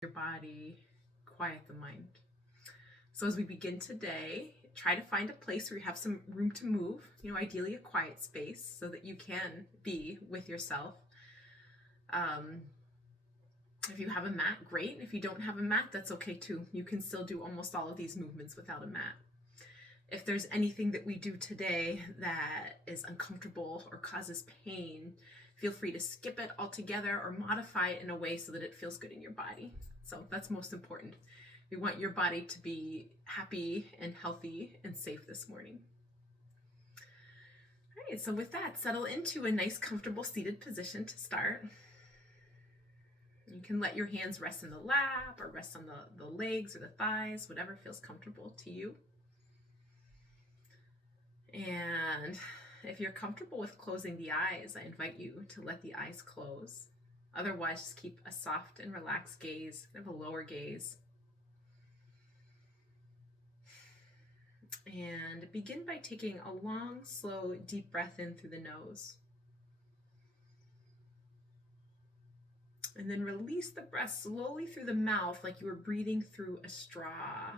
your body, quiet the mind. So as we begin today, try to find a place where you have some room to move, ideally a quiet space so that you can be with yourself. If you have a mat, great. If you don't have a mat, that's okay too. You can still do almost all of these movements without a mat. If there's anything that we do today that is uncomfortable or causes pain, feel free to skip it altogether or modify it in a way so that it feels good in your body. So that's most important. We want your body to be happy and healthy and safe this morning. All right, so with that, settle into a nice, comfortable seated position to start. You can let your hands rest in the lap or rest on the legs or the thighs, whatever feels comfortable to you. And if you're comfortable with closing the eyes, I invite you to let the eyes close. Otherwise, just keep a soft and relaxed gaze, kind of a lower gaze. And begin by taking a long, slow, deep breath in through the nose. And then release the breath slowly through the mouth like you were breathing through a straw.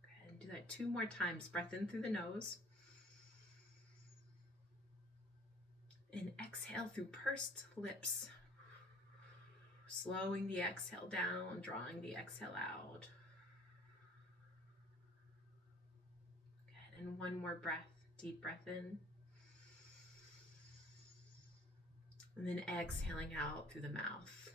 Okay, and do that 2 more times. Breath in through the nose. And exhale through pursed lips. Slowing the exhale down, drawing the exhale out. Good, and 1 more breath. Deep breath in. And then exhaling out through the mouth.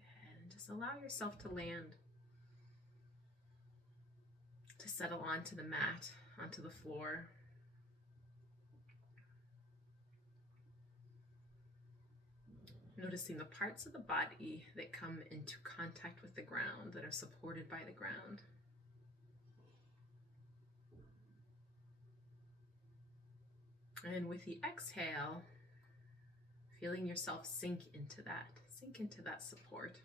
And just allow yourself to land, to settle onto the mat, onto the floor. Noticing the parts of the body that come into contact with the ground, that are supported by the ground. And with the exhale, feeling yourself sink into that support.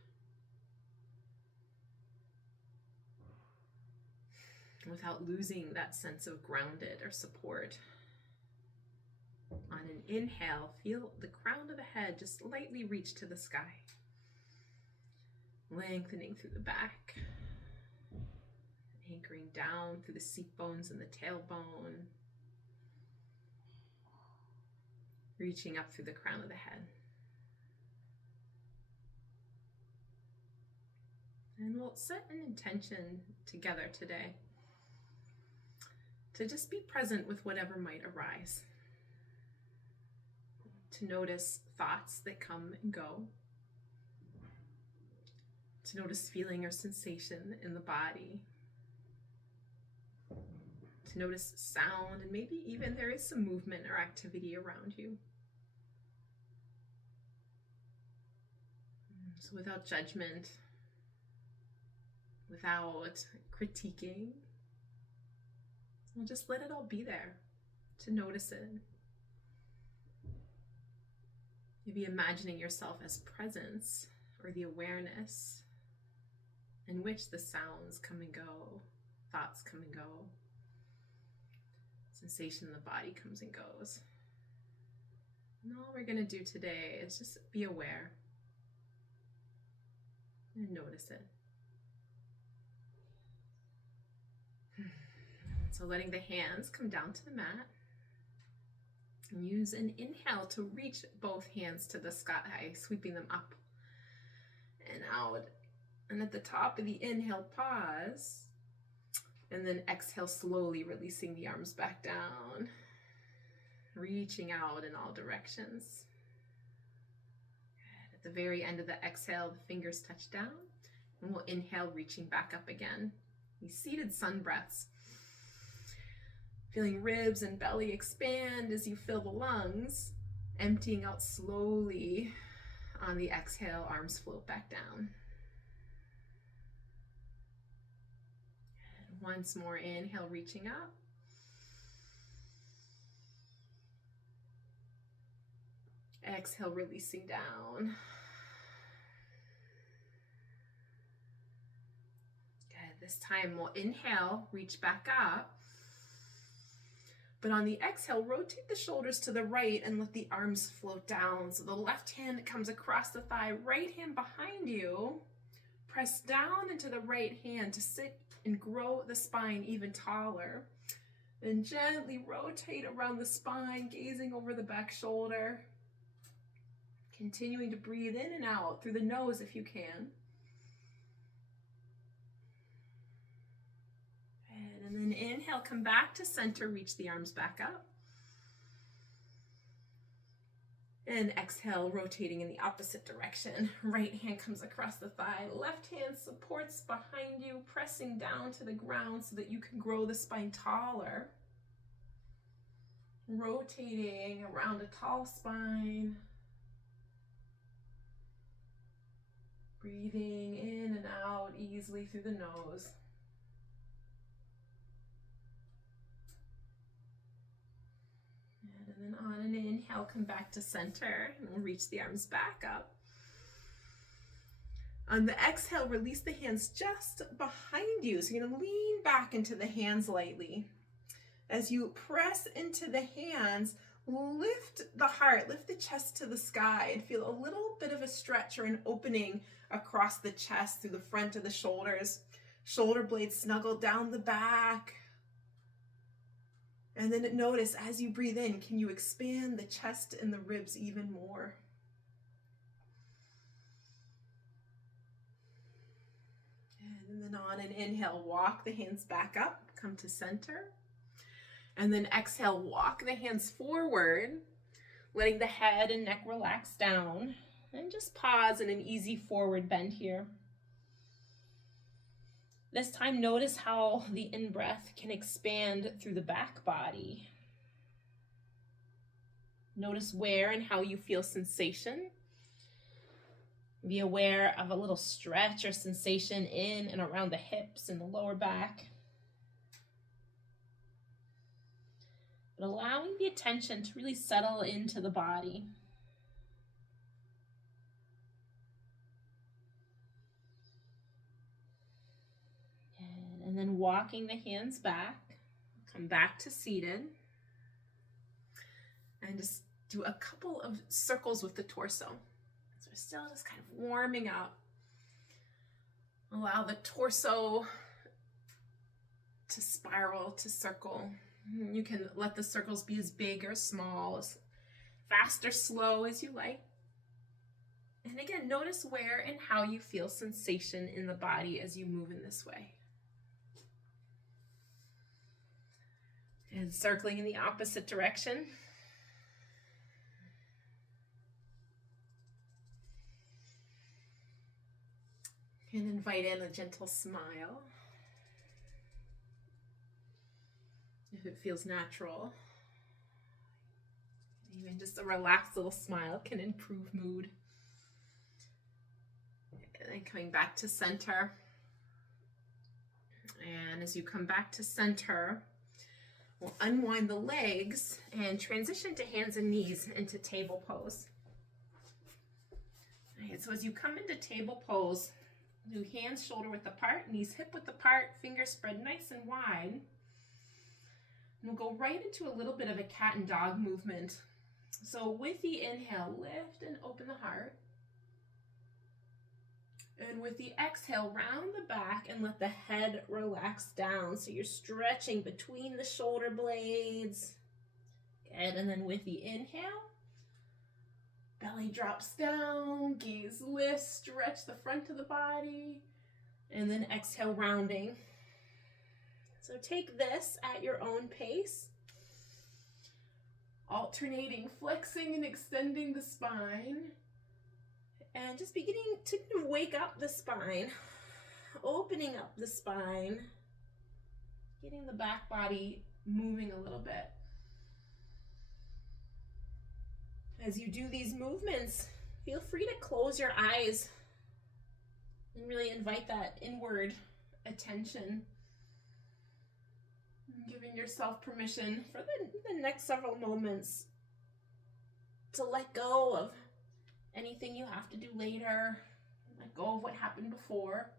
Without losing that sense of grounded or support. On an inhale, feel the crown of the head just lightly reach to the sky. Lengthening through the back. Anchoring down through the seat bones and the tailbone. Reaching up through the crown of the head. And we'll set an intention together today to just be present with whatever might arise. To notice thoughts that come and go. To notice feeling or sensation in the body. To notice sound, and maybe even there is some movement or activity around you. So without judgment, without critiquing, we'll just let it all be there, to notice it. Maybe imagining yourself as presence, or the awareness in which the sounds come and go, thoughts come and go, sensation in the body comes and goes. And all we're going to do today is just be aware and notice it. So letting the hands come down to the mat. And use an inhale to reach both hands to the sky, sweeping them up and out. And at the top of the inhale, pause. And then exhale, slowly releasing the arms back down. Reaching out in all directions. Good. At the very end of the exhale, the fingers touch down. And we'll inhale, reaching back up again. These seated sun breaths. Feeling ribs and belly expand as you fill the lungs, emptying out slowly. On the exhale, arms float back down. And once more, inhale, reaching up. Exhale, releasing down. Good. This time we'll inhale, reach back up. But on the exhale, rotate the shoulders to the right and let the arms float down. So the left hand comes across the thigh, right hand behind you. Press down into the right hand to sit and grow the spine even taller. Then gently rotate around the spine, gazing over the back shoulder. Continuing to breathe in and out through the nose if you can. And then inhale, come back to center, reach the arms back up. And exhale, rotating in the opposite direction. Right hand comes across the thigh, left hand supports behind you, pressing down to the ground so that you can grow the spine taller. Rotating around a tall spine. Breathing in and out easily through the nose. And then on an inhale, come back to center, and we'll reach the arms back up. On the exhale, release the hands just behind you. So you're gonna lean back into the hands lightly. As you press into the hands, lift the heart, lift the chest to the sky, and feel a little bit of a stretch or an opening across the chest through the front of the shoulders. Shoulder blades snuggle down the back. And then notice as you breathe in, can you expand the chest and the ribs even more? And then on an inhale, walk the hands back up, come to center. And then exhale, walk the hands forward, letting the head and neck relax down. And just pause in an easy forward bend here. This time, notice how the in-breath can expand through the back body. Notice where and how you feel sensation. Be aware of a little stretch or sensation in and around the hips and the lower back. But allowing the attention to really settle into the body. And then walking the hands back, come back to seated. And just do a couple of circles with the torso. So we're still just kind of warming up. Allow the torso to spiral, to circle. You can let the circles be as big or small, as fast or slow as you like. And again, notice where and how you feel sensation in the body as you move in this way. And circling in the opposite direction. And invite in a gentle smile. If it feels natural. Even just a relaxed little smile can improve mood. And then coming back to center. And as you come back to center, we'll unwind the legs and transition to hands and knees into table pose. Alright, so as you come into table pose, do hands shoulder width apart, knees hip width apart, fingers spread nice and wide. And we'll go right into a little bit of a cat and dog movement. So with the inhale, lift and open the heart. And with the exhale, round the back and let the head relax down. So you're stretching between the shoulder blades. Good, and then with the inhale, belly drops down, gaze lifts, stretch the front of the body. And then exhale, rounding. So take this at your own pace. Alternating, flexing and extending the spine. And just beginning to wake up the spine, opening up the spine, getting the back body moving a little bit. As you do these movements, feel free to close your eyes and really invite that inward attention. Giving yourself permission for the next several moments to let go of anything you have to do later, let go of what happened before.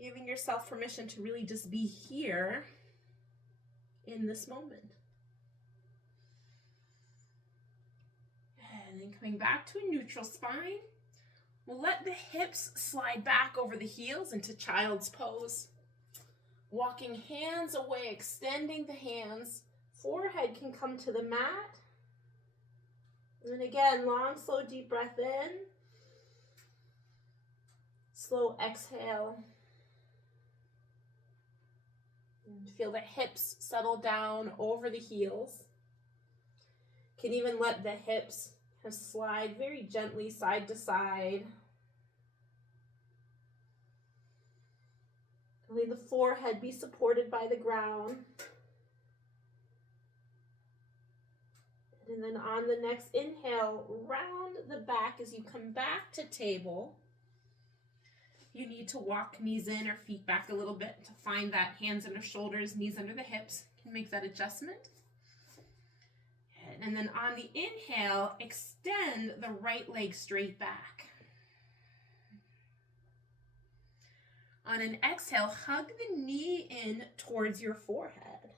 Giving yourself permission to really just be here in this moment. And then coming back to a neutral spine, we'll let the hips slide back over the heels into child's pose. Walking hands away, extending the hands. Forehead can come to the mat. And then again, long, slow, deep breath in. Slow exhale. And feel the hips settle down over the heels. Can even let the hips slide very gently side to side. Let the forehead be supported by the ground. And then on the next inhale, round the back as you come back to table. You need to walk knees in or feet back a little bit to find that hands under shoulders, knees under the hips. You can make that adjustment. And then on the inhale, extend the right leg straight back. On an exhale, hug the knee in towards your forehead.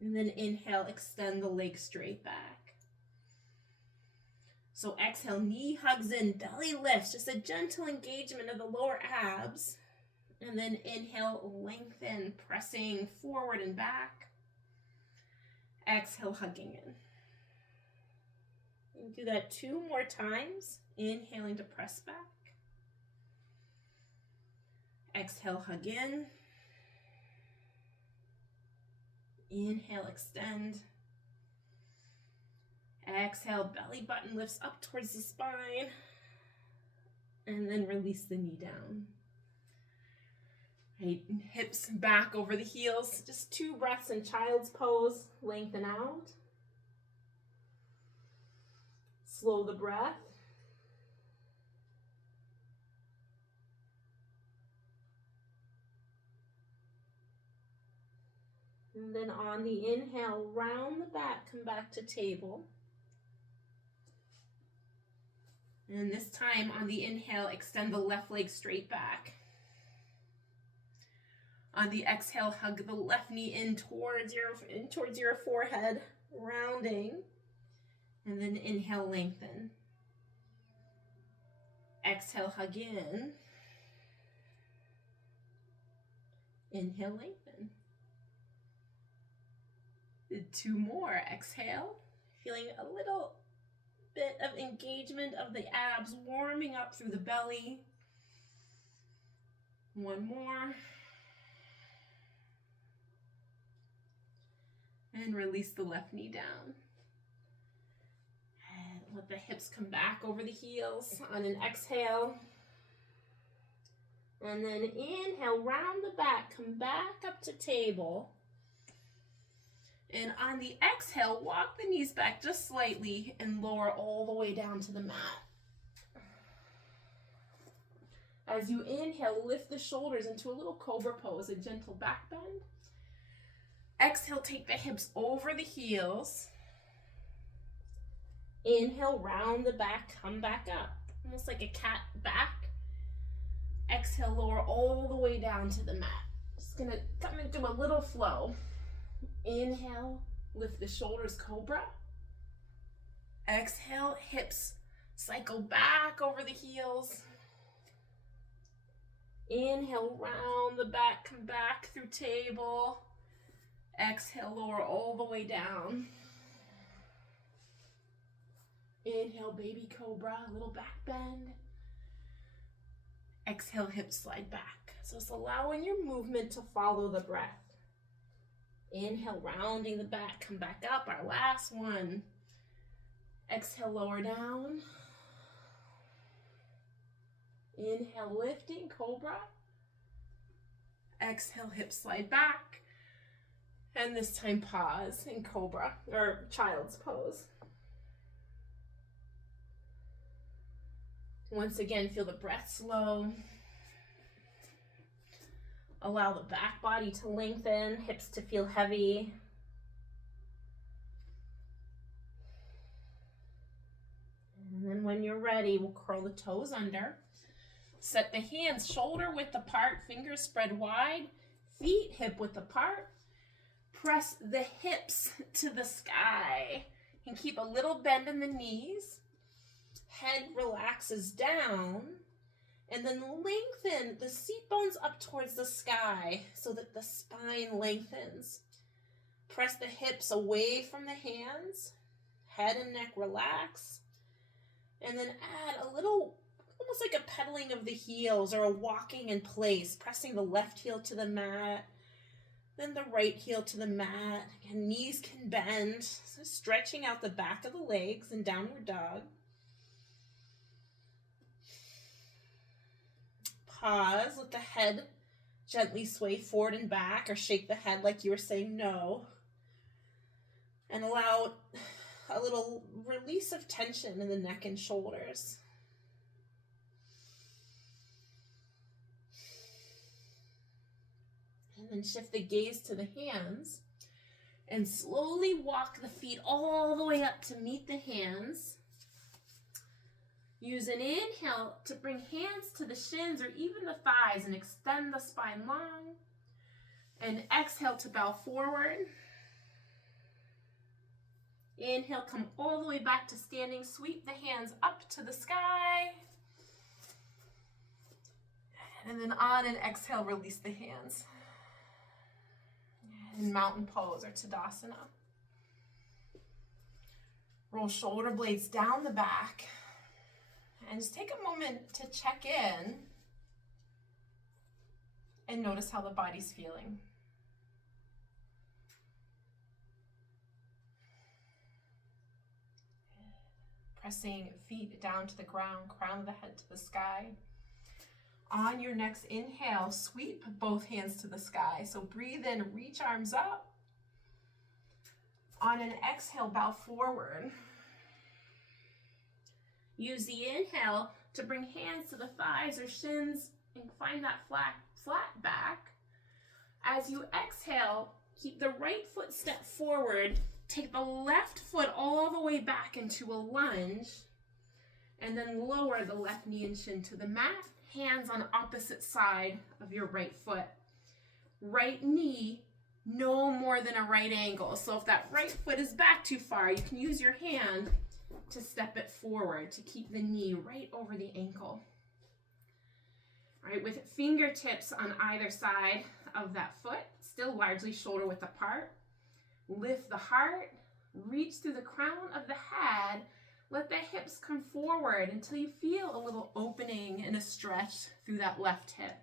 And then inhale, extend the leg straight back. So exhale, knee hugs in, belly lifts, just a gentle engagement of the lower abs. And then inhale, lengthen, pressing forward and back. Exhale, hugging in. And do that 2 more times, inhaling to press back. Exhale, hug in. Inhale, extend. Exhale, belly button lifts up towards the spine. And then release the knee down. Right, hips back over the heels. Just 2 breaths in child's pose. Lengthen out. Slow the breath. And then on the inhale, round the back, come back to table. And this time on the inhale, extend the left leg straight back. On the exhale, hug the left knee in towards your forehead, rounding. And then inhale, lengthen. Exhale, hug in. Inhale, lengthen. 2 more. Exhale, feeling a little bit of engagement of the abs, warming up through the belly. 1 more. And release the left knee down. And let the hips come back over the heels on an exhale. And then inhale, round the back, come back up to table. And on the exhale, walk the knees back just slightly and lower all the way down to the mat. As you inhale, lift the shoulders into a little Cobra pose, a gentle back bend. Exhale, take the hips over the heels. Inhale, round the back, come back up. Almost like a cat back. Exhale, lower all the way down to the mat. Just gonna come into a little flow. Inhale, lift the shoulders, Cobra. Exhale, hips cycle back over the heels. Inhale, round the back, come back through table. Exhale, lower all the way down. Inhale, baby cobra, a little back bend. Exhale, hips slide back. So it's allowing your movement to follow the breath. Inhale, rounding the back, come back up, our last one. Exhale, lower down. Inhale, lifting, cobra. Exhale, hips slide back. And this time pause in cobra, or child's pose. Once again, feel the breath slow. Allow the back body to lengthen, hips to feel heavy. And then when you're ready, we'll curl the toes under. Set the hands shoulder width apart, fingers spread wide, feet hip width apart. Press the hips to the sky and keep a little bend in the knees. Head relaxes down, and then lengthen the seat bones up towards the sky so that the spine lengthens. Press the hips away from the hands. Head and neck relax. And then add a little, almost like a pedaling of the heels or a walking in place, pressing the left heel to the mat, then the right heel to the mat. Again, knees can bend, so stretching out the back of the legs in downward dog. Pause, let the head gently sway forward and back, or shake the head like you were saying no. And allow a little release of tension in the neck and shoulders. And then shift the gaze to the hands and slowly walk the feet all the way up to meet the hands. Use an inhale to bring hands to the shins or even the thighs and extend the spine long. And exhale to bow forward. Inhale, come all the way back to standing. Sweep the hands up to the sky. And then on an exhale, release the hands. In mountain pose or Tadasana. Roll shoulder blades down the back. And just take a moment to check in and notice how the body's feeling. Pressing feet down to the ground, crown of the head to the sky. On your next inhale, sweep both hands to the sky. So breathe in, reach arms up. On an exhale, bow forward. Use the inhale to bring hands to the thighs or shins and find that flat back. As you exhale, keep the right foot step forward. Take the left foot all the way back into a lunge. And then lower the left knee and shin to the mat. Hands on opposite side of your right foot. Right knee no more than a right angle. So if that right foot is back too far, you can use your hand to step it forward to keep the knee right over the ankle. All right, with fingertips on either side of that foot, still largely shoulder width apart. Lift the heart, reach through the crown of the head. Let the hips come forward until you feel a little opening and a stretch through that left hip.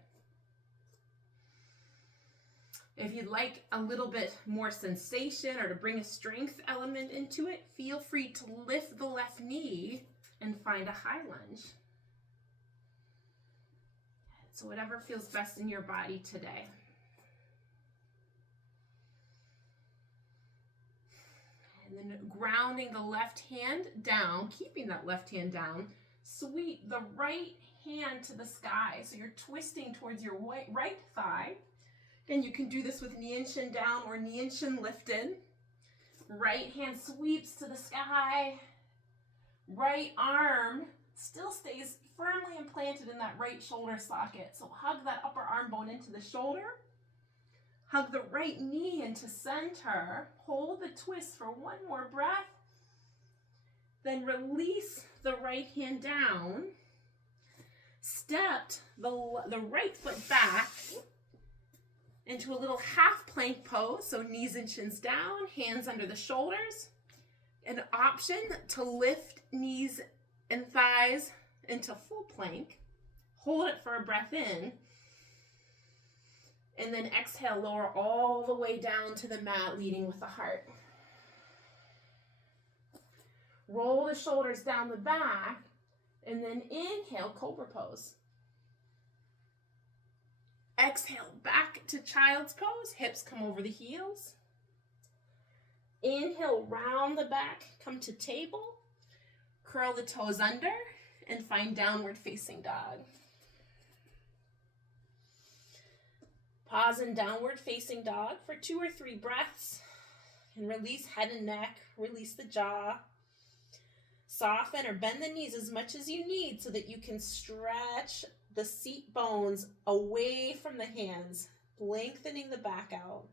If you'd like a little bit more sensation or to bring a strength element into it, feel free to lift the left knee and find a high lunge. So whatever feels best in your body today. And then grounding the left hand down, keeping that left hand down, sweep the right hand to the sky. So you're twisting towards your right thigh. And you can do this with knee and shin down or knee and shin lifted. Right hand sweeps to the sky. Right arm still stays firmly implanted in that right shoulder socket. So hug that upper arm bone into the shoulder. Hug the right knee into center. Hold the twist for one more breath. Then release the right hand down. Step the right foot back into a little half plank pose. So knees and shins down, hands under the shoulders. An option to lift knees and thighs into full plank. Hold it for a breath in. And then exhale, lower all the way down to the mat, leading with the heart. Roll the shoulders down the back, and then inhale, Cobra pose. Exhale, back to child's pose. Hips come over the heels. Inhale, round the back, come to table. Curl the toes under, and find downward facing dog. Pause in downward facing dog for 2 or 3 breaths. And release head and neck, release the jaw. Soften or bend the knees as much as you need so that you can stretch the seat bones away from the hands, lengthening the back out.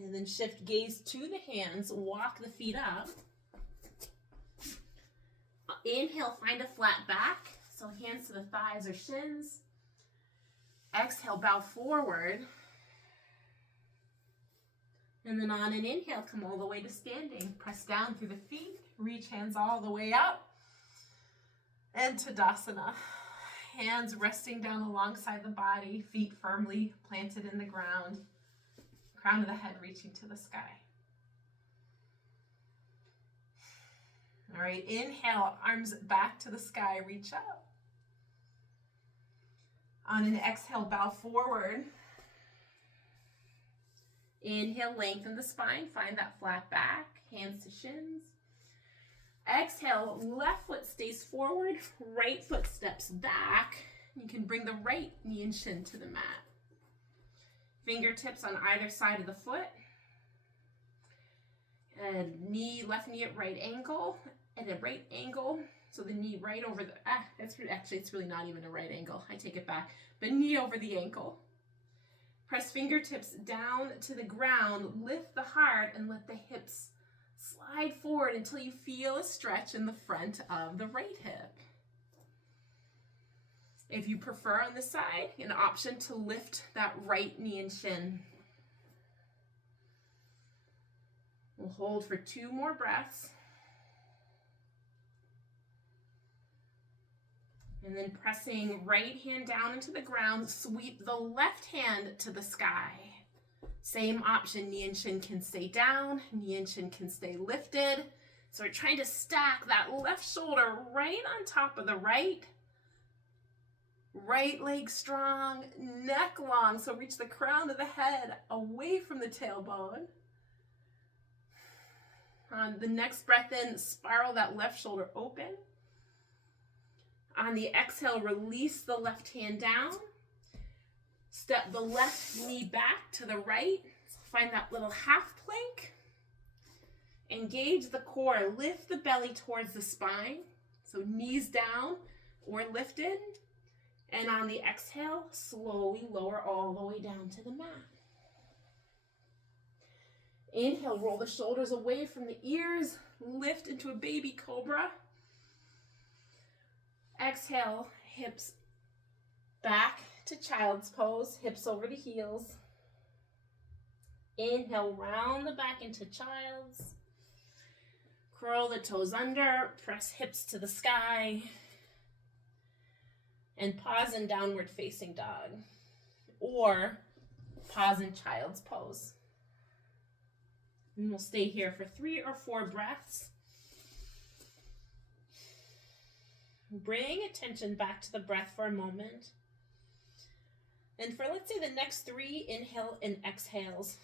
And then shift gaze to the hands, walk the feet up. Inhale, find a flat back. So hands to the thighs or shins. Exhale, bow forward. And then on an inhale, come all the way to standing. Press down through the feet, reach hands all the way up. And Tadasana. Hands resting down alongside the body, feet firmly planted in the ground. Crown of the head reaching to the sky. All right, inhale, arms back to the sky, reach up. On an exhale, bow forward. Inhale, lengthen the spine, find that flat back, hands to shins. Exhale, left foot stays forward, right foot steps back. You can bring the right knee and shin to the mat. Fingertips on either side of the foot. And left knee at right angle, at a right angle. So the knee right over the, it's really not even a right angle. I take it back. But knee over the ankle. Press fingertips down to the ground, lift the heart, and let the hips slide forward until you feel a stretch in the front of the right hip. If you prefer on this side, an option to lift that right knee and shin. We'll hold for 2 more breaths. And then pressing right hand down into the ground, sweep the left hand to the sky. Same option, knee and shin can stay down, knee and shin can stay lifted. So we're trying to stack that left shoulder right on top of the right. Right leg strong, neck long. So reach the crown of the head away from the tailbone. On the next breath in, spiral that left shoulder open. On the exhale, release the left hand down. Step the left knee back to the right. Find that little half plank. Engage the core. Lift the belly towards the spine. So knees down or lifted. And on the exhale, slowly lower all the way down to the mat. Inhale, roll the shoulders away from the ears. Lift into a baby cobra. Exhale, hips back to child's pose, hips over the heels. Inhale, round the back into child's. Curl the toes under, press hips to the sky. And pause in downward facing dog. Or pause in child's pose. And we'll stay here for 3 or 4 breaths. Bring attention back to the breath for a moment. And for, let's say, the next 3 inhale and exhales,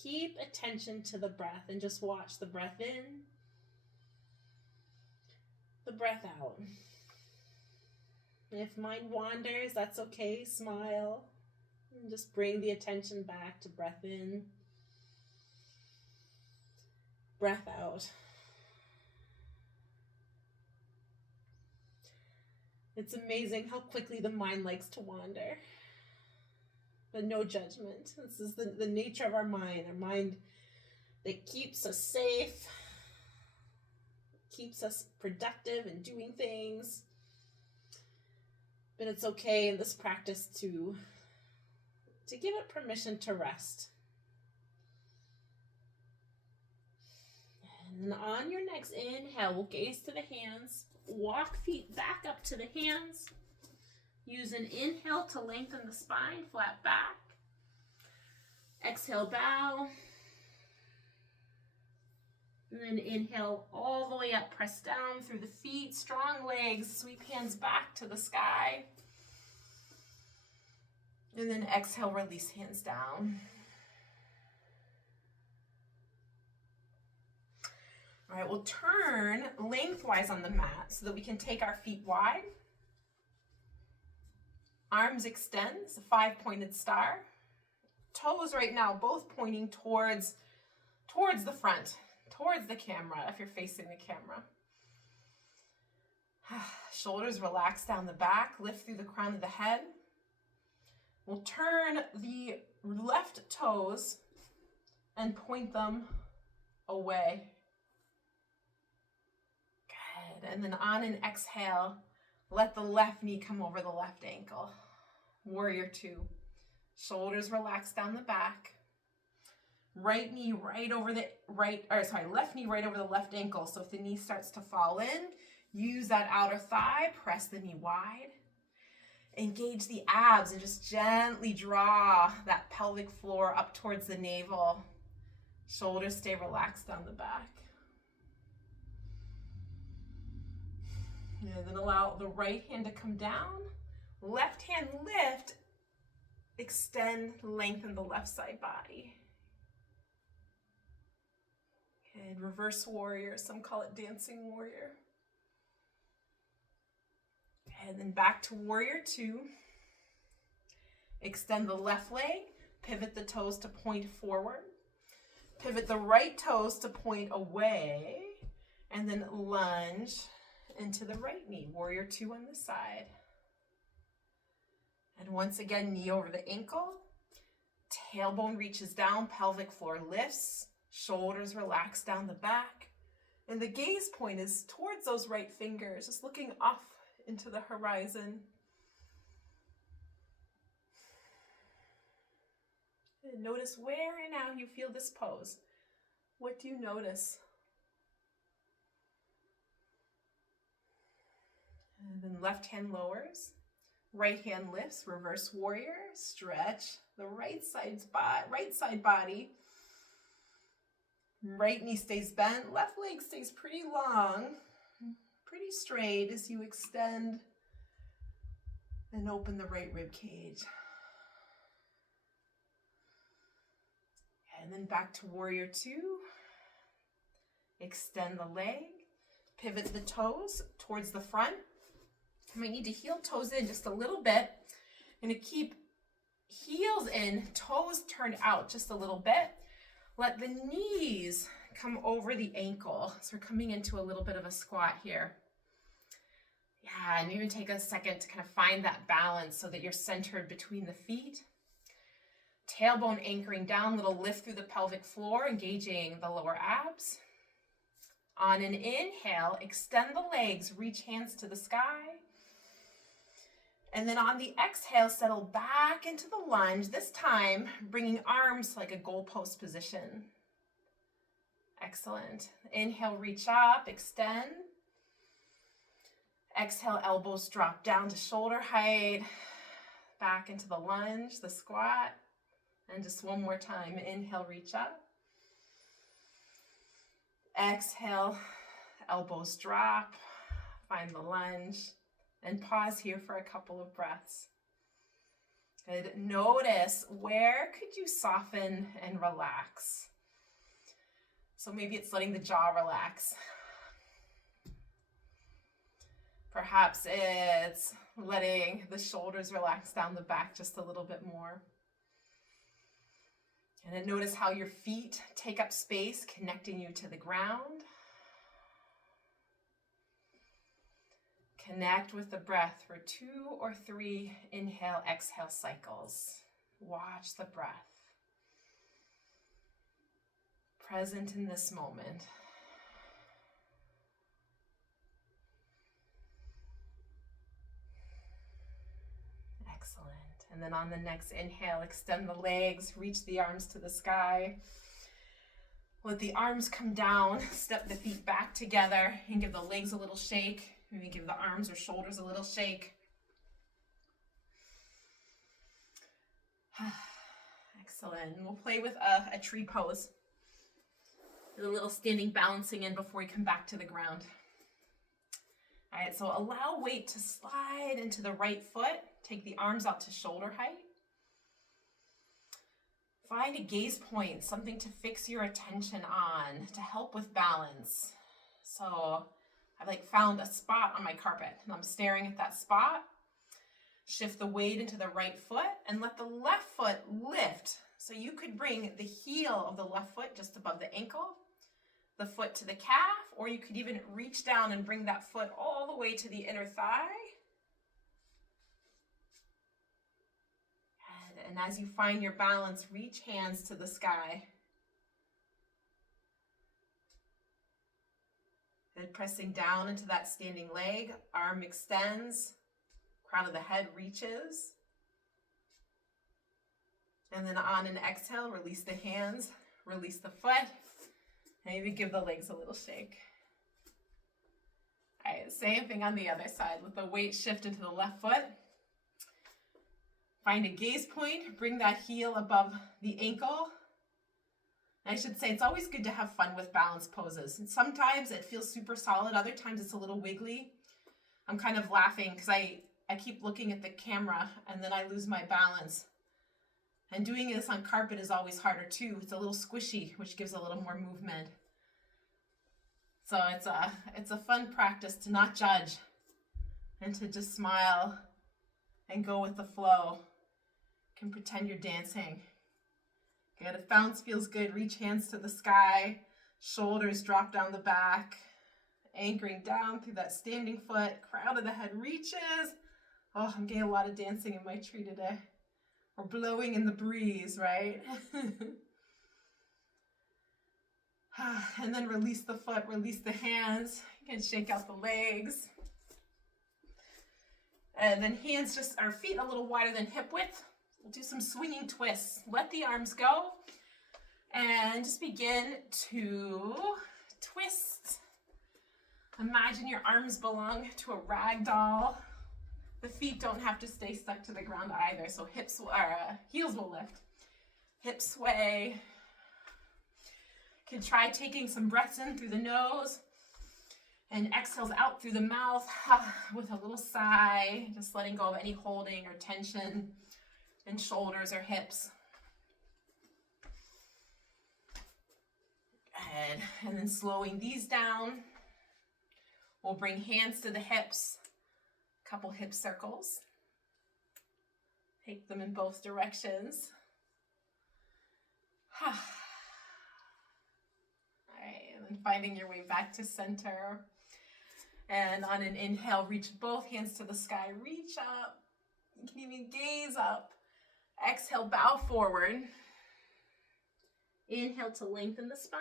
keep attention to the breath and just watch the breath in, the breath out. If mind wanders, that's okay, smile. And just bring the attention back to breath in, breath out. It's amazing how quickly the mind likes to wander, but no judgment. This is the nature of our mind that keeps us safe, keeps us productive and doing things. But it's okay in this practice to give it permission to rest. And then on your next inhale, we'll gaze to the hands. Walk feet back up to the hands. Use an inhale to lengthen the spine, flat back. Exhale, bow. And then inhale all the way up, press down through the feet, strong legs, sweep hands back to the sky. And then exhale, release hands down. All right, we'll turn lengthwise on the mat so that we can take our feet wide. Arms extend, it's a 5-pointed star. Toes right now both pointing towards the front, towards the camera if you're facing the camera. Shoulders relax down the back, lift through the crown of the head. We'll turn the left toes and point them away. Good. And then on an exhale, let the left knee come over the left ankle. Warrior two. Shoulders relax down the back. Right knee right over the left knee right over the left ankle. So if the knee starts to fall in, use that outer thigh, press the knee wide. Engage the abs and just gently draw that pelvic floor up towards the navel. Shoulders stay relaxed down the back. And then allow the right hand to come down. Left hand lift. Extend, lengthen the left side body. And reverse warrior. Some call it dancing warrior. And then back to warrior two. Extend the left leg. Pivot the toes to point forward. Pivot the right toes to point away. And then lunge into the right knee. Warrior two on this side. And once again, knee over the ankle. Tailbone reaches down. Pelvic floor lifts. Shoulders relax down the back. And the gaze point is towards those right fingers. Just looking off into the horizon. And notice where and how you feel this pose. What do you notice? And then left hand lowers, right hand lifts, reverse warrior, stretch the right side body. Right knee stays bent, left leg stays pretty long. Pretty straight as you extend and open the right rib cage. And then back to warrior two. Extend the leg, pivot the toes towards the front. You might need to heel toes in just a little bit. I'm going to keep heels in, toes turned out just a little bit. Let the knees come over the ankle. So we're coming into a little bit of a squat here. Yeah, and even take a second to kind of find that balance so that you're centered between the feet. Tailbone anchoring down, little lift through the pelvic floor, engaging the lower abs. On an inhale, extend the legs, reach hands to the sky. And then on the exhale, settle back into the lunge, this time bringing arms like a goalpost position. Excellent. Inhale, reach up, extend. Exhale, elbows drop down to shoulder height. Back into the lunge, the squat. And just one more time. Inhale, reach up. Exhale, elbows drop. Find the lunge. And pause here for a couple of breaths. Good. Notice where could you soften and relax. So maybe it's letting the jaw relax. Perhaps it's letting the shoulders relax down the back just a little bit more. And then notice how your feet take up space, connecting you to the ground. Connect with the breath for 2 or 3 inhale, exhale cycles. Watch the breath. Present in this moment. Excellent. And then on the next inhale, extend the legs, reach the arms to the sky. Let the arms come down, step the feet back together, and give the legs a little shake. Maybe give the arms or shoulders a little shake. Excellent. And we'll play with a tree pose. A little standing balancing in before we come back to the ground. All right, so allow weight to slide into the right foot. Take the arms out to shoulder height. Find a gaze point, something to fix your attention on to help with balance. So I found a spot on my carpet and I'm staring at that spot. Shift the weight into the right foot and let the left foot lift. So you could bring the heel of the left foot just above the ankle, the foot to the calf, or you could even reach down and bring that foot all the way to the inner thigh. And as you find your balance, reach hands to the sky. And pressing down into that standing leg, arm extends, crown of the head reaches. And then on an exhale, release the hands, release the foot, and maybe give the legs a little shake. All right, same thing on the other side. Let the weight shift into the left foot. Find a gaze point, bring that heel above the ankle. I should say it's always good to have fun with balance poses. And sometimes it feels super solid, other times it's a little wiggly. I'm kind of laughing because I keep looking at the camera and then I lose my balance. And doing this on carpet is always harder too. It's a little squishy, which gives a little more movement. So it's a fun practice to not judge and to just smile and go with the flow. You can pretend you're dancing. Good, if bounce feels good, reach hands to the sky, shoulders drop down the back, anchoring down through that standing foot, crown of the head reaches. Oh, I'm getting a lot of dancing in my tree today. Or blowing in the breeze, right? And then release the foot, release the hands. You can shake out the legs. And then hands just, our feet a little wider than hip width. We'll do some swinging twists. Let the arms go. And just begin to twist. Imagine your arms belong to a rag doll. The feet don't have to stay stuck to the ground either, so heels will lift. Hips sway. You can try taking some breaths in through the nose and exhales out through the mouth with a little sigh, just letting go of any holding or tension in shoulders or hips. Good. And then slowing these down, we'll bring hands to the hips. Couple hip circles. Take them in both directions. All right, and then finding your way back to center. And on an inhale, reach both hands to the sky. Reach up. You can even gaze up. Exhale, bow forward. Inhale to lengthen the spine.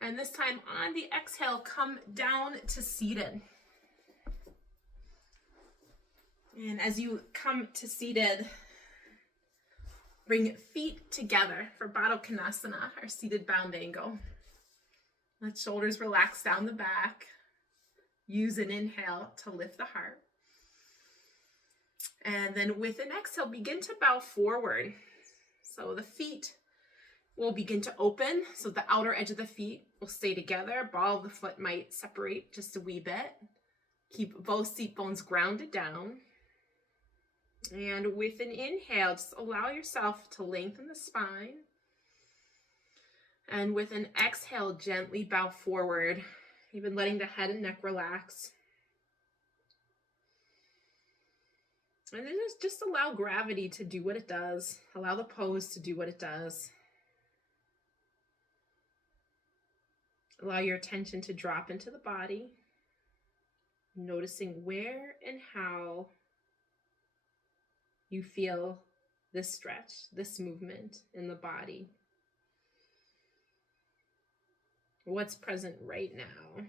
And this time on the exhale, come down to seated. And as you come to seated, bring feet together for Baddha Konasana, our seated bound angle. Let shoulders relax down the back. Use an inhale to lift the heart. And then with an exhale, begin to bow forward. So the feet will begin to open. So the outer edge of the feet will stay together. Ball of the foot might separate just a wee bit. Keep both seat bones grounded down. And with an inhale, just allow yourself to lengthen the spine. And with an exhale, gently bow forward, even letting the head and neck relax. And then just allow gravity to do what it does. Allow the pose to do what it does. Allow your attention to drop into the body, noticing where and how you feel this stretch, this movement in the body. What's present right now?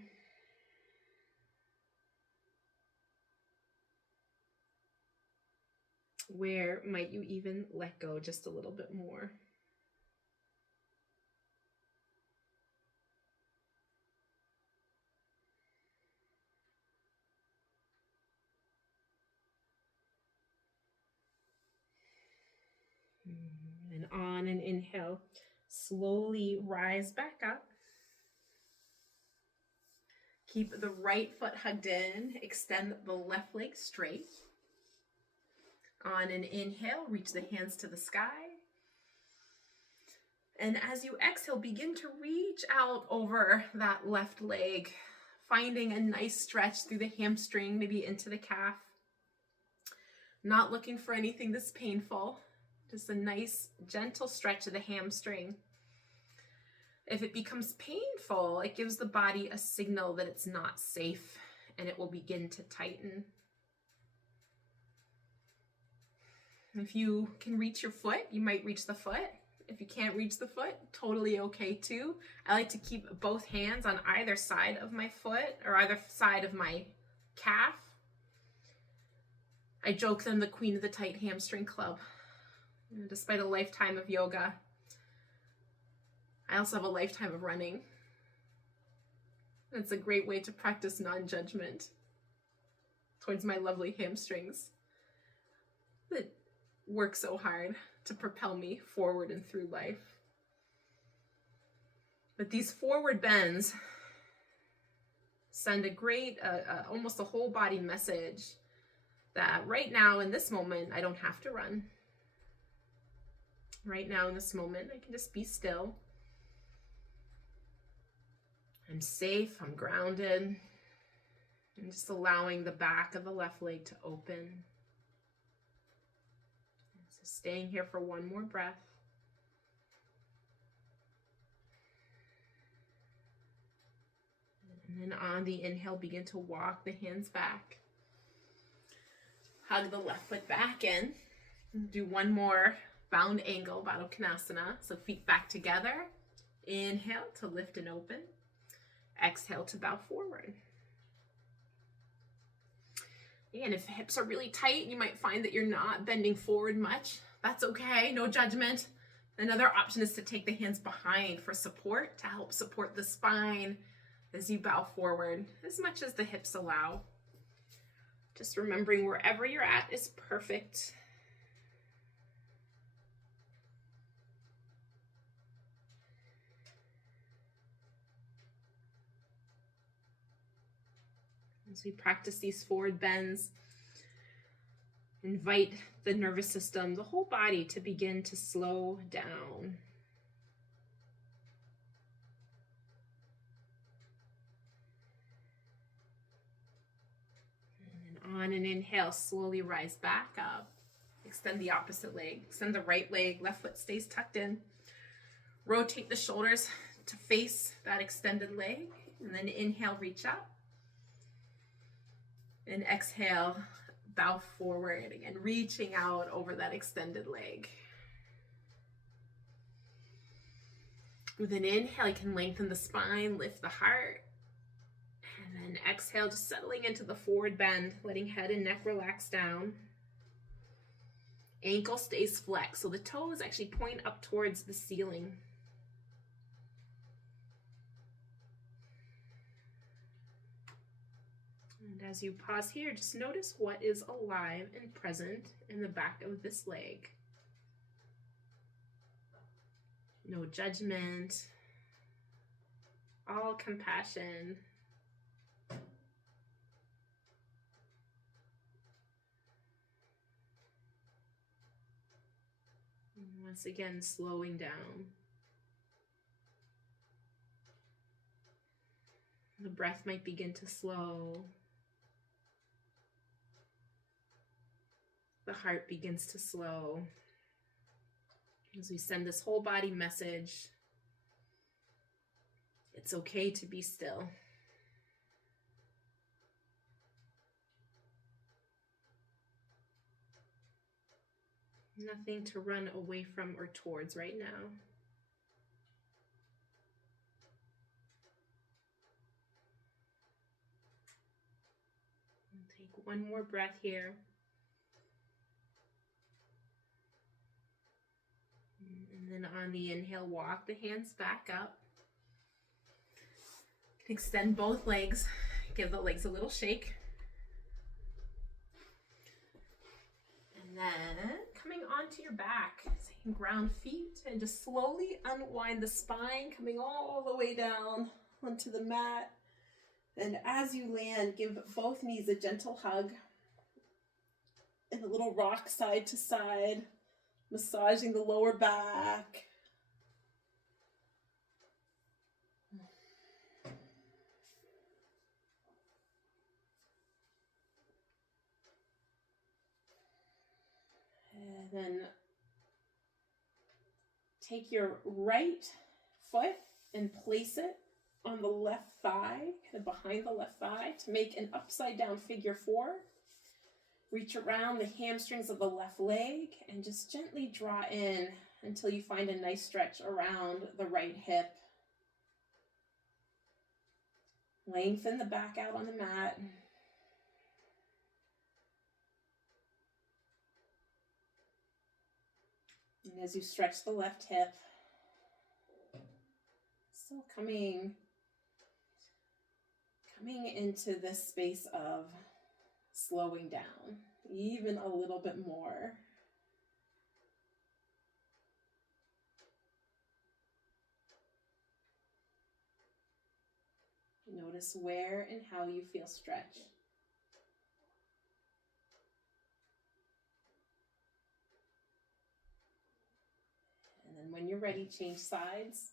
Where might you even let go just a little bit more? And on an inhale, slowly rise back up. Keep the right foot hugged in. Extend the left leg straight. On an inhale, reach the hands to the sky. And as you exhale, begin to reach out over that left leg, finding a nice stretch through the hamstring, maybe into the calf. Not looking for anything that's painful. Just a nice, gentle stretch of the hamstring. If it becomes painful, it gives the body a signal that it's not safe, and it will begin to tighten. If you can reach your foot, you might reach the foot. If you can't reach the foot, totally okay too. I like to keep both hands on either side of my foot or either side of my calf. I joke that I'm the queen of the tight hamstring club. Despite a lifetime of yoga, I also have a lifetime of running. It's a great way to practice non-judgment towards my lovely hamstrings that work so hard to propel me forward and through life. But these forward bends send a great, almost a whole body message that right now in this moment, I don't have to run. Right now in this moment, I can just be still. I'm safe, I'm grounded. I'm just allowing the back of the left leg to open. So staying here for one more breath. And then on the inhale, begin to walk the hands back. Hug the left foot back in. Do one more bound angle, Baddha Konasana. So feet back together. Inhale to lift and open. Exhale to bow forward. And if the hips are really tight, you might find that you're not bending forward much. That's okay, no judgment. Another option is to take the hands behind for support, to help support the spine as you bow forward, as much as the hips allow. Just remembering wherever you're at is perfect. As we practice these forward bends, invite the nervous system, the whole body, to begin to slow down. And on an inhale, slowly rise back up. Extend the opposite leg. Extend the right leg. Left foot stays tucked in. Rotate the shoulders to face that extended leg. And then inhale, reach up. And exhale, bow forward. Again, reaching out over that extended leg. With an inhale, you can lengthen the spine, lift the heart. And then exhale, just settling into the forward bend, letting head and neck relax down. Ankle stays flexed, so the toes actually point up towards the ceiling. And as you pause here, just notice what is alive and present in the back of this leg. No judgment, all compassion. And once again, slowing down. The breath might begin to slow. The heart begins to slow. As we send this whole body message, it's okay to be still. Nothing to run away from or towards right now. We'll take one more breath here. And then on the inhale, walk the hands back up. Extend both legs. Give the legs a little shake. And then coming onto your back, so you can ground feet and just slowly unwind the spine, coming all the way down onto the mat. And as you land, give both knees a gentle hug and a little rock side to side, massaging the lower back. And then take your right foot and place it on the left thigh, kind of behind the left thigh, to make an upside down figure four. Reach around the hamstrings of the left leg and just gently draw in until you find a nice stretch around the right hip. Lengthen the back out on the mat. And as you stretch the left hip, still coming into this space of slowing down even a little bit more. Notice where and how you feel stretch. And then when you're ready, change sides.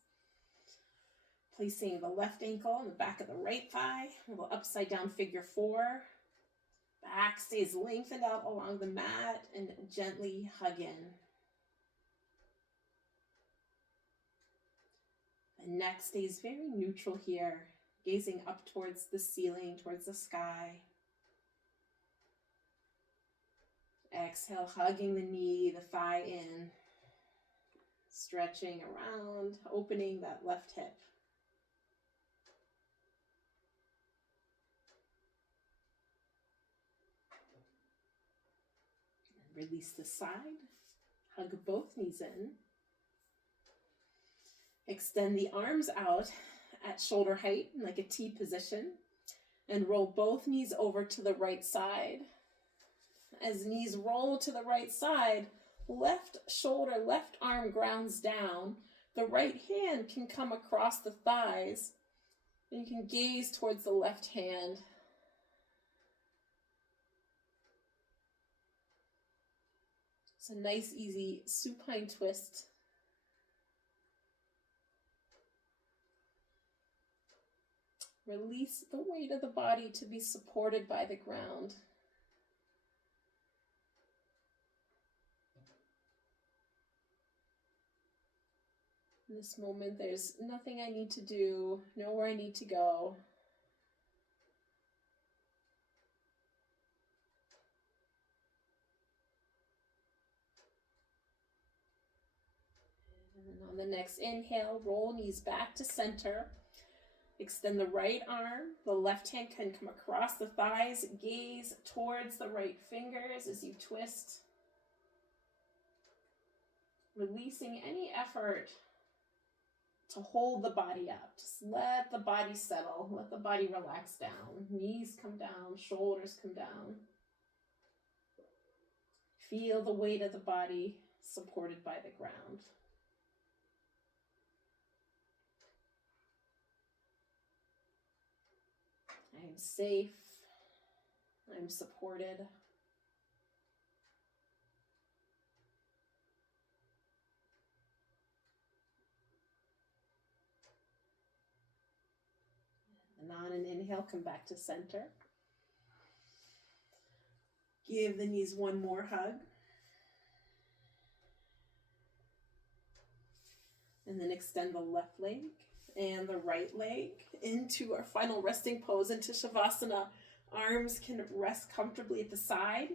Placing the left ankle on the back of the right thigh, a little upside down figure 4. Back stays lengthened out along the mat and gently hug in. The neck stays very neutral here, gazing up towards the ceiling, towards the sky. Exhale, hugging the knee, the thigh in, stretching around, opening that left hip. Release the side, hug both knees in. Extend the arms out at shoulder height in like a T position and roll both knees over to the right side. As knees roll to the right side, left shoulder, left arm grounds down. The right hand can come across the thighs and you can gaze towards the left hand. It's a nice, easy supine twist. Release the weight of the body to be supported by the ground. In this moment, there's nothing I need to do, nowhere I need to go. And on the next inhale, roll knees back to center. Extend the right arm. The left hand can come across the thighs. Gaze towards the right fingers as you twist. Releasing any effort to hold the body up. Just let the body settle. Let the body relax down. Knees come down. Shoulders come down. Feel the weight of the body supported by the ground. I am safe. I'm supported. And on an inhale, come back to center. Give the knees one more hug. And then extend the left leg and the right leg into our final resting pose, into Savasana. Arms can rest comfortably at the side.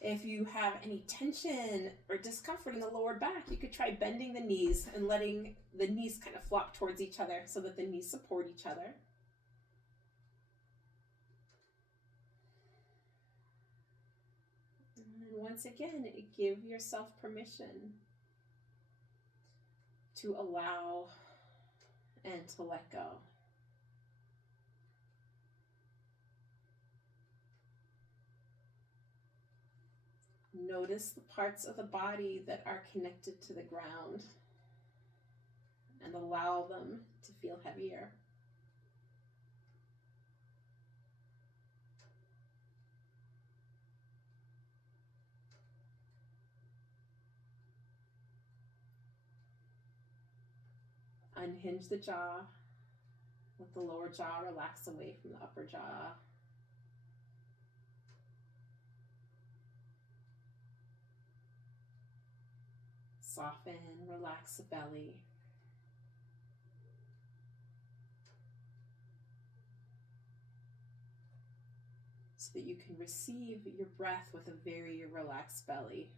If you have any tension or discomfort in the lower back, you could try bending the knees and letting the knees kind of flop towards each other so that the knees support each other. And once again, give yourself permission to allow and to let go. Notice the parts of the body that are connected to the ground and allow them to feel heavier. Unhinge the jaw. Let the lower jaw relax away from the upper jaw. Soften, relax the belly. so that you can receive your breath with a very relaxed belly.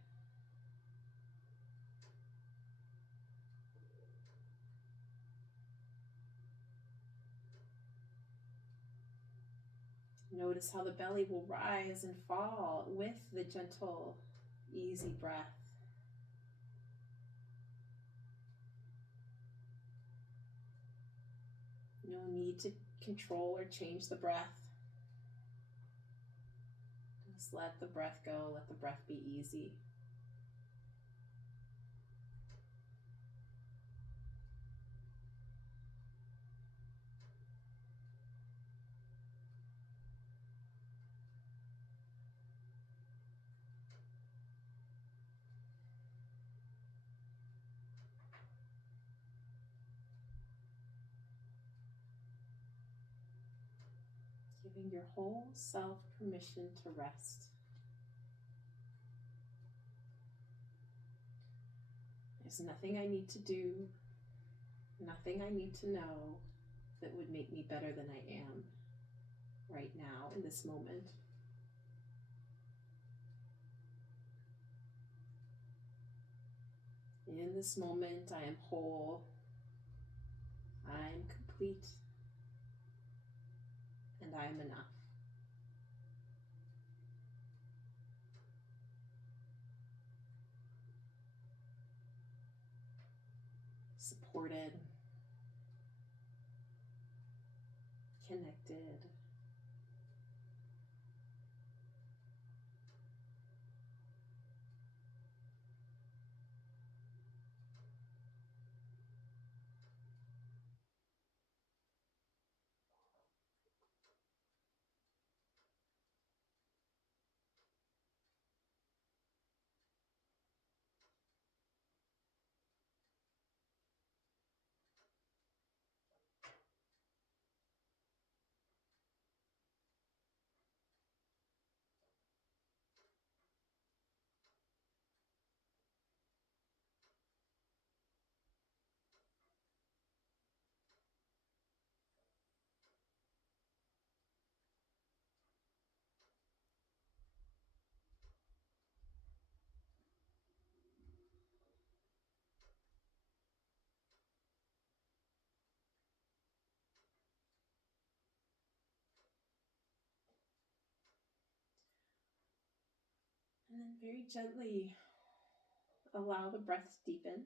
Notice how the belly will rise and fall with the gentle, easy breath. No need to control or change the breath. Just let the breath go, let the breath be easy. Giving your whole self permission to rest. There's nothing I need to do, nothing I need to know that would make me better than I am right now in this moment. In this moment, I am whole, I am complete, and I am enough. Supported, connected, and then very gently allow the breath to deepen.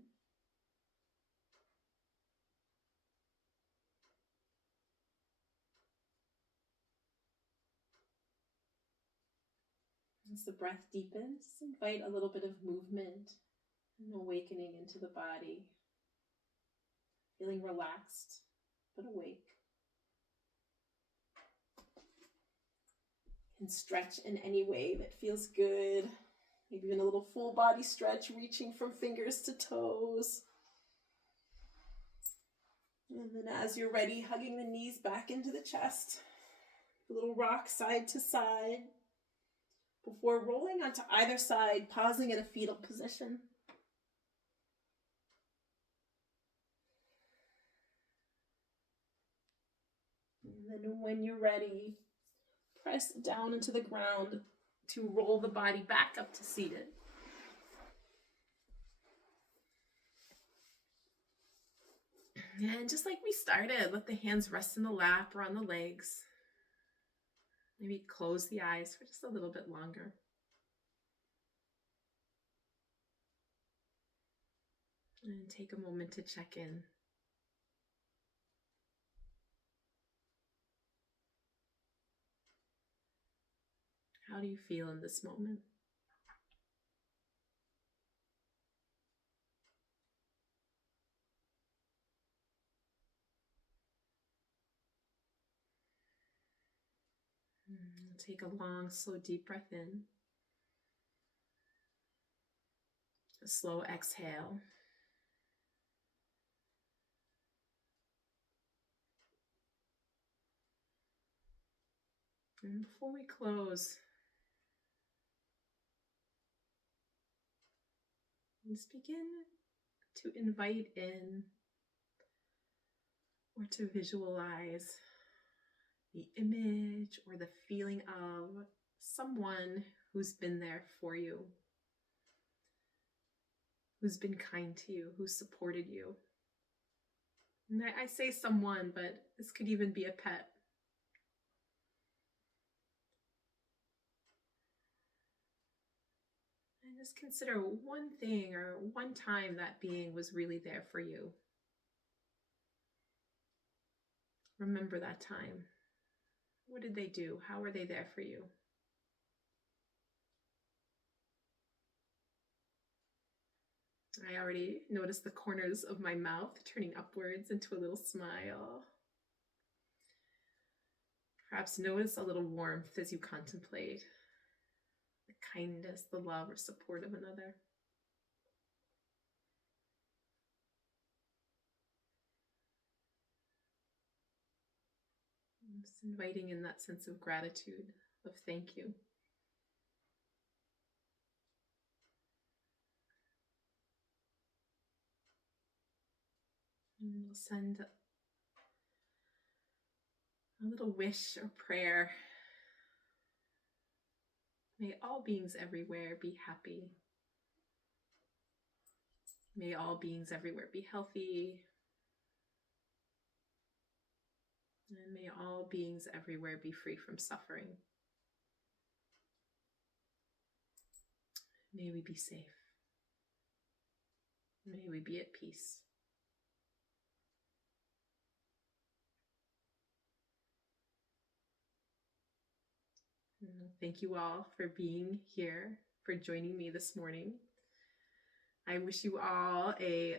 As the breath deepens, invite a little bit of movement and awakening into the body. Feeling relaxed, but awake. And stretch in any way that feels good. Maybe even a little full body stretch, reaching from fingers to toes. And then as you're ready, hugging the knees back into the chest. A little rock side to side. Before rolling onto either side, pausing in a fetal position. And then when you're ready, press down into the ground to roll the body back up to seated. And just like we started, let the hands rest in the lap or on the legs. Maybe close the eyes for just a little bit longer. And take a moment to check in. How do you feel in this moment? Take a long, slow, deep breath in. A slow exhale. And before we close, just begin to invite in or to visualize the image or the feeling of someone who's been there for you, who's been kind to you, who's supported you. And I say someone, but this could even be a pet. And just consider one thing or one time that being was really there for you. Remember that time. What did they do? How were they there for you? I already noticed the corners of my mouth turning upwards into a little smile. Perhaps notice a little warmth as you contemplate the kindness, the love, or support of another. Just inviting in that sense of gratitude, of thank you. And we'll send a little wish or prayer. May all beings everywhere be happy. May all beings everywhere be healthy. And may all beings everywhere be free from suffering. May we be safe. May we be at peace. Thank you all for being here, for joining me this morning. I wish you all a